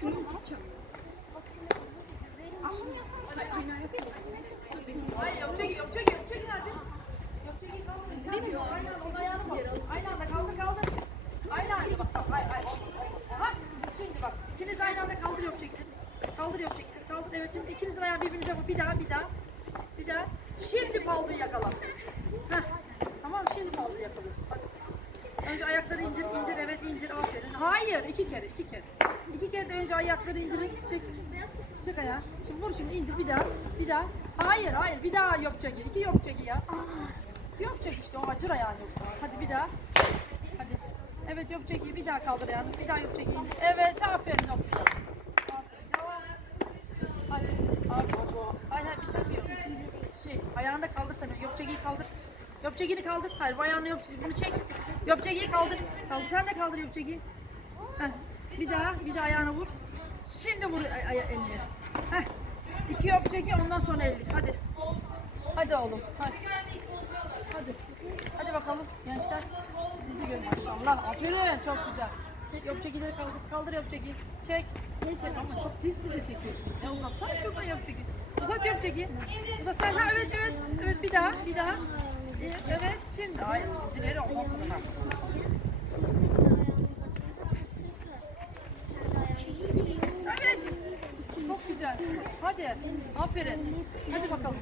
Şunu tutacağım. Bak şimdi. Anlamıyorsan Hayır yapacak yapacak yapacak nerede? Yapacak kaldır. Bilmiyor. Aynen onun ayağını bak. Aynı anda kaldır kaldır. Aynı anda bak. bak, Hayır hayır. Ha? Şimdi bak. İkiniz aynı anda kaldır yapacaksınız. Kaldır yapacaksınız. Kaldır. Evet şimdi ikinizin ayağı birbirinize bak. Bir daha bir daha. Bir daha. Şimdi paldığı yakala. Heh. Tamam şimdi paldığı yakalıyorsun. Hadi. Önce ayakları indir, indir, evet indir, aferin. Hayır, iki kere, iki kere. İki kere de önce ayakları indirin, çek. Çek ayağı. Şimdi vur şimdi indir bir daha, bir daha. Hayır, hayır, bir daha yapacak, iki yapacak ya. İki yapacak işte, o acır ayağın yoksa. Hadi bir daha. Evet yapacak bir daha kaldır ayağını, bir daha yapacak indir. Evet, aferin devam. Hadi, aferin. Hayır, hayır, bir sen bir yap. Şey, ayağını da kaldır sen, yapacak kaldır. Yapacakini kaldır. Hayır bu ayağını yap. Bunu çek. Yapacakini kaldır. Kaldır. Sen de kaldır yapacakini. Heh. Bir daha. Bir daha ayağını vur. Şimdi vur ay- ay- elini. Heh. İki yapacaki ondan sonra elini. Hadi. Hadi oğlum. Hadi. Hadi. Hadi bakalım gençler. Görün maşallah. Aferin. Çok güzel. Yapacakileri kaldır. Kaldır yapacaki. Çek. Çek ama çok diz dize çekiyorsun. Ya uzatsana şuradan yapacaki. Uzat yapacaki. Uzat sen. Ha evet evet. Evet bir daha. Bir daha. Ee, Evet şimdi. Ay dileri ondan sonra. Evet. Çok güzel. Hadi. Aferin. Hadi bakalım.